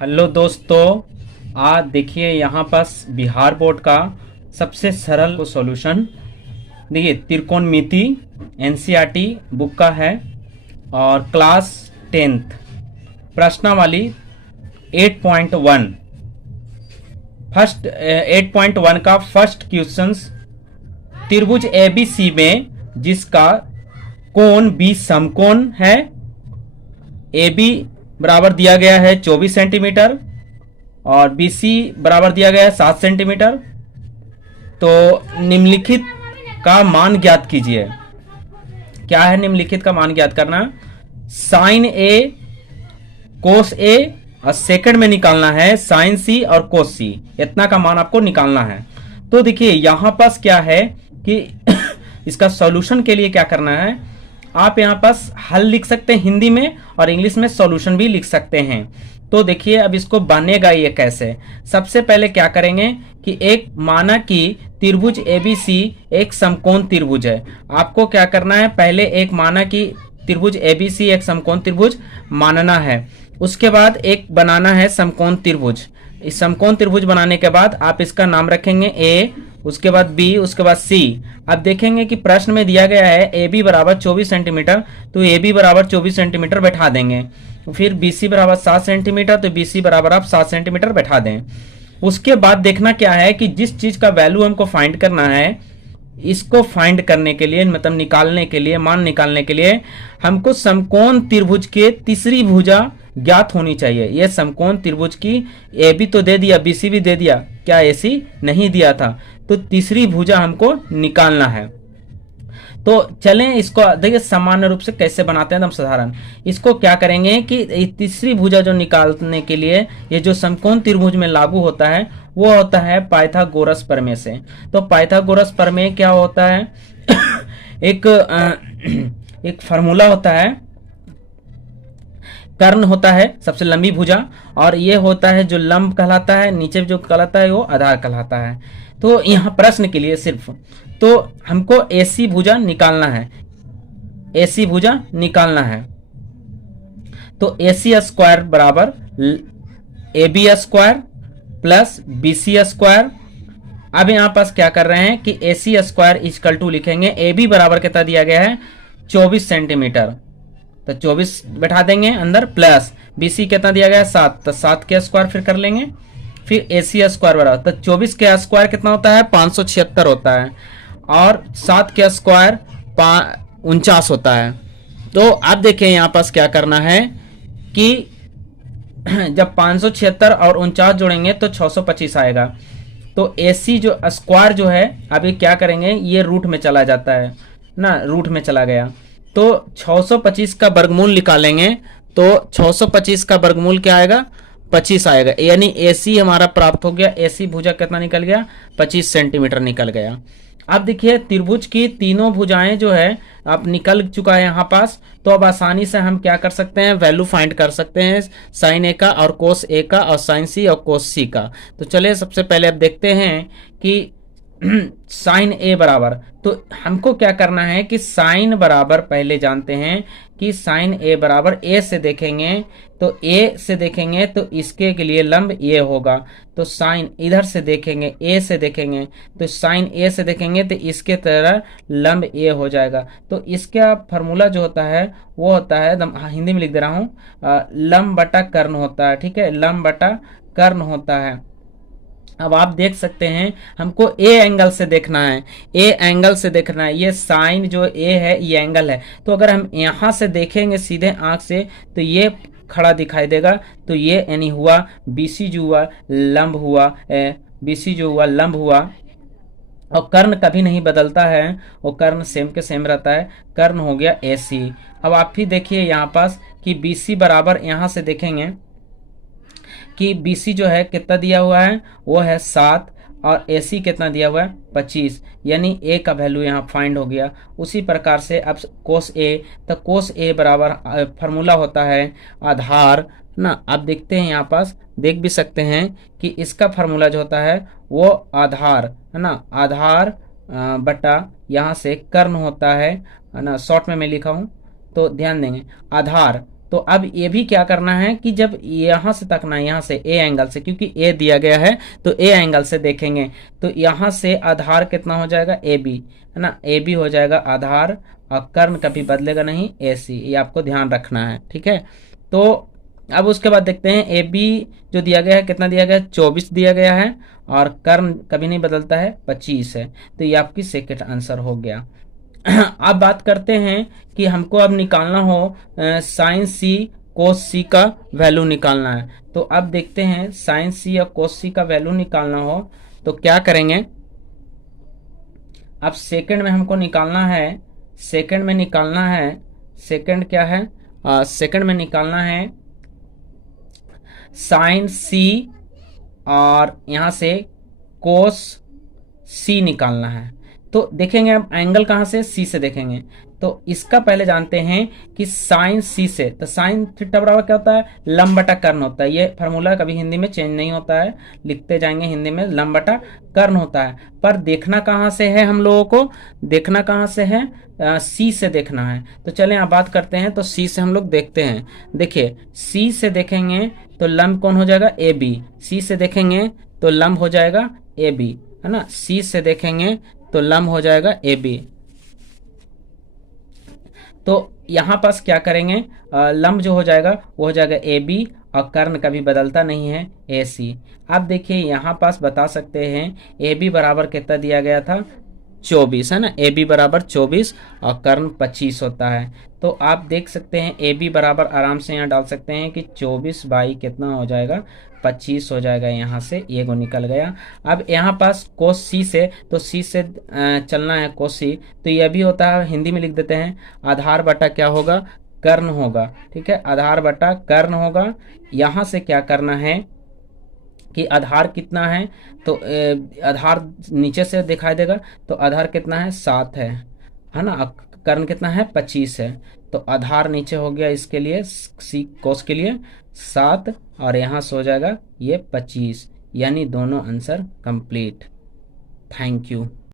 Hello दोस्तों। आज देखिए यहाँ पास बिहार बोर्ड का सबसे सरल सॉल्यूशन। देखिए त्रिकोणमिति एनसीईआरटी बुक का है और क्लास 10th प्रश्नावली 8.1 फर्स्ट 8.1 का फर्स्ट क्वेश्चंस। त्रिभुज एबीसी में जिसका कोण बी समकोण है, ए बी बराबर दिया गया है 24 सेंटीमीटर और बी सी बराबर दिया गया है 7 सेंटीमीटर। तो निम्नलिखित का मान ज्ञात कीजिए। क्या है निम्नलिखित का मान ज्ञात करना? साइन ए कोस ए और सेकंड में निकालना है साइन सी और कोस सी। इतना का मान आपको निकालना है। तो देखिए यहां पास क्या है कि इसका सॉल्यूशन के लिए क्या करना है, आप यहाँ पास हल लिख सकते हैं हिंदी में और इंग्लिश में सॉल्यूशन भी लिख सकते हैं। तो देखिए अब इसको बनेगा ये कैसे। सबसे पहले क्या करेंगे कि एक माना कि त्रिभुज एबीसी एक समकोण त्रिभुज है। आपको क्या करना है, पहले एक माना कि त्रिभुज एबीसी एक समकोण त्रिभुज मानना है। उसके बाद एक बनाना है समकोण त्रिभुज। इस समकोण त्रिभुज बनाने के बाद आप इसका नाम रखेंगे ए, उसके बाद बी, उसके बाद सी। अब देखेंगे कि प्रश्न में दिया गया है ए बी बराबर 24 सेंटीमीटर, तो ए बी बराबर 24 सेंटीमीटर बैठा देंगे। फिर बी सी बराबर 7 सेंटीमीटर, तो बी सी बराबर आप 7 सेंटीमीटर बैठा दें। उसके बाद देखना क्या है कि जिस चीज का वैल्यू हमको फाइंड करना है, इसको फाइंड करने के लिए मतलब निकालने के लिए, मान निकालने के लिए हमको समकोण त्रिभुज के तीसरी भुजा ज्ञात होनी चाहिए। यह समकोण त्रिभुज की ए बी तो दे दिया, बी सी भी दे दिया, क्या ए सी नहीं दिया था, तो तीसरी भुजा हमको निकालना है। तो चलें इसको देखिए सामान्य रूप से कैसे बनाते हैं, एकदम साधारण। इसको क्या करेंगे कि तीसरी भुजा जो निकालने के लिए ये जो समकोण त्रिभुज में लागू होता है वो होता है पाइथागोरस प्रमेय से। तो पाइथागोरस प्रमेय क्या होता है एक एक फार्मूला होता है। कर्ण होता है सबसे लंबी भुजा और ये होता है जो लंब कहलाता है, नीचे जो कहलाता है वो आधार कहलाता है। तो यहाँ प्रश्न के लिए सिर्फ तो हमको एसी भुजा निकालना है, एसी भुजा निकालना है। तो एसी स्क्वायर बराबर A B square plus B C square. अब यहाँ पास क्या कर रहे हैं कि एसी स्क्वायर इक्वल टू लिखेंगे, ए बी बराबर कितना दिया गया है 24 सेंटीमीटर, तो 24 बैठा देंगे अंदर, प्लस बी सी कितना दिया गया है 7, तो 7 के स्क्वायर फिर कर लेंगे। फिर ए सी स्क्वायर बराबर, तो 24 के स्क्वायर कितना होता है 576 होता है और 7 के स्क्वायर 49 होता है। तो अब देखिए यहाँ पास क्या करना है कि जब 576 और 49 जोड़ेंगे तो 625 आएगा। तो एसी जो स्क्वायर जो है अभी क्या करेंगे, ये रूट में चला जाता है ना, रूट में चला गया। तो 625 का वर्गमूल निकालेंगे तो 625 का वर्गमूल क्या आएगा 25 आएगा, यानी एसी हमारा प्राप्त हो गया। एसी भुजा कितना निकल गया 25 सेंटीमीटर निकल गया। अब देखिए त्रिभुज की तीनों भुजाएं जो है अब निकल चुका है यहाँ पास। तो अब आसानी से हम क्या कर सकते हैं, वैल्यू फाइंड कर सकते हैं साइन ए का और कोस ए का और साइन सी और कोस सी का। तो चलिए सबसे पहले अब देखते हैं कि साइन ए बराबर, तो हमको क्या करना है कि साइन बराबर पहले जानते हैं कि साइन ए बराबर ए से देखेंगे, तो ए से देखेंगे तो इसके के लिए लंब ए होगा। तो साइन इधर से देखेंगे, ए से देखेंगे तो साइन ए से देखेंगे तो इसके तरह लंब ए हो जाएगा। तो इसका फार्मूला जो होता है वो होता है, हिंदी में लिख दे रहा हूँ, लंब बटा कर्ण होता है। ठीक है, लंब बटा कर्ण होता है। अब आप देख सकते हैं हमको ए एंगल से देखना है, ए एंगल से देखना है। ये साइन जो ए है ये एंगल है, तो अगर हम यहाँ से देखेंगे सीधे आंख से तो ये खड़ा दिखाई देगा। तो ये यानी हुआ बीसी जो हुआ लंब हुआ, बीसी जो हुआ लंब हुआ। और कर्ण कभी नहीं बदलता है, वो कर्ण सेम के सेम रहता है। कर्ण हो गया एसी। अब आप भी देखिए यहाँ पास कि बीसी बराबर यहाँ से देखेंगे कि BC जो है कितना दिया हुआ है वो है 7 और AC कितना दिया हुआ है 25, यानी A का वैल्यू यहाँ फाइंड हो गया। उसी प्रकार से अब कोस A, तो कोस A बराबर फार्मूला होता है आधार ना। आप देखते हैं यहाँ पास देख भी सकते हैं कि इसका फार्मूला जो होता है वो आधार है ना, आधार बटा यहाँ से कर्ण होता है ना। शॉर्ट में मैं लिखा हूँ तो ध्यान देंगे, आधार तो अब ये भी क्या करना है कि जब यहाँ से तकना है, यहाँ से ए एंगल से, क्योंकि ए दिया गया है तो ए एंगल से देखेंगे, तो यहाँ से आधार कितना हो जाएगा, ए बी, है ना, ए बी हो जाएगा आधार, और कर्ण कभी बदलेगा नहीं, ए सी, ये आपको ध्यान रखना है, ठीक है। तो अब उसके बाद देखते हैं ए बी जो दिया गया है, कितना दिया गया है, 24 दिया गया है, और कर्ण कभी नहीं बदलता है, 25 है। तो ये आपकी सेकंड आंसर हो गया। अब बात करते हैं कि हमको अब निकालना हो साइन सी कोस सी का वैल्यू निकालना है। तो अब देखते हैं साइन सी या कोस सी का वैल्यू निकालना हो तो क्या करेंगे। अब सेकंड में हमको निकालना है, सेकंड में निकालना है, सेकंड क्या है, सेकंड में निकालना है साइन सी, और यहां से कोस सी निकालना है। तो देखेंगे अब एंगल कहां से, सी से देखेंगे। तो इसका पहले जानते हैं कि साइन सी से, तो साइन थीटा बराबर क्या होता है, लंब बटा कर्ण होता है। ये फार्मूला कभी हिंदी में चेंज नहीं होता है, लिखते जाएंगे हिंदी में, लंब बटा कर्ण होता है। पर देखना कहां से है हम लोगों को, देखना कहां से है, सी से देखना है। तो चलें आप बात करते हैं, तो सी से हम लोग देखते हैं। देखिए सी से देखेंगे तो लंब कौन हो जाएगा, ए बी, सी से देखेंगे तो लंब हो जाएगा ए बी, है ना, सी से देखेंगे तो लंब हो जाएगा ए बी। तो यहां पास क्या करेंगे, लंब जो हो जाएगा वो हो जाएगा ए बी, और कर्ण कभी बदलता नहीं है, ए सी। अब देखिए यहां पास बता सकते हैं ए बी बराबर कितना दिया गया था, 24, है ना, ए बी बराबर 24 और कर्ण 25 होता है। तो आप देख सकते हैं ए बी बराबर आराम से यहाँ डाल सकते हैं कि 24 बाई कितना हो जाएगा, 25 हो जाएगा, यहाँ से ये को निकल गया। अब यहाँ पास कोस सी से, तो सी से चलना है कोस सी, तो यह भी होता है, हिंदी में लिख देते हैं आधार बटा क्या होगा, कर्ण होगा, ठीक है, आधार बटा कर्ण होगा। यहाँ से क्या करना है कि आधार कितना है, तो आधार नीचे से दिखाई देगा, तो आधार कितना है, 7 है ना, कर्ण कितना है, 25 है। तो आधार नीचे हो गया इसके लिए, सी कोस के लिए 7, और यहाँ से हो जाएगा ये 25, यानी दोनों आंसर कंप्लीट। Thank you.